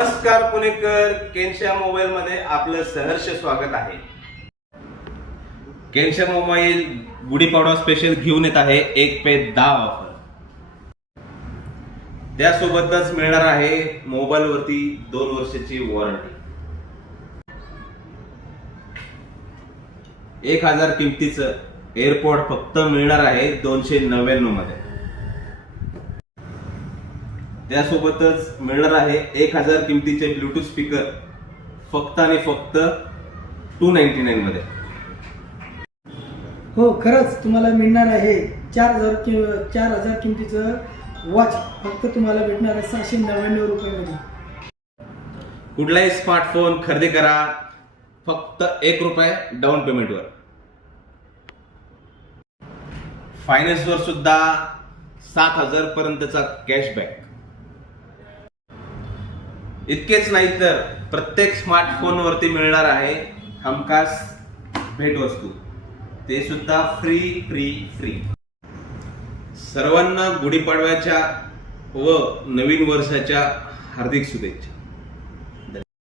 नमस्कार पुणेकर, केनशा मोबाईल मध्ये आपलं सहर्ष स्वागत आहे. केनशा मोबाईल गुढीपाडवा स्पेशल घेऊन येत आहे 1 पे 10 ऑफर. त्यासोबतच मिळणार आहे मोबाईल वरती 2 वर्षाची वॉरंटी. 1000 किमतीचं एअरपॉड फक्त मिळणार आहे 299 मध्ये. त्यासोबतच मिळणार आहे 1000 किमतीचे ब्लूटूथ स्पीकर फक्त आणि फक्त 299 मध्ये. हो, खरंच तुम्हाला मिळणार आहे 4000 किमतीचं वॉच फक्त तुम्हाला भेटणार आहे 699 रुपयामध्ये. कुठलाही स्मार्टफोन खरेदी करा फक्त 1 रुपये डाऊन पेमेंटवर. फायनान्सवर सुद्धा 7000 पर्यंतचा कॅशबॅक. इतकेच नाही तर प्रत्येक स्मार्टफोन वरती मिळणार आहे हमखास भेटवस्तू, ते सुद्धा फ्री फ्री फ्री. सर्वांना गुढीपाडव्याच्या व नवीन वर्षाच्या हार्दिक शुभेच्छा.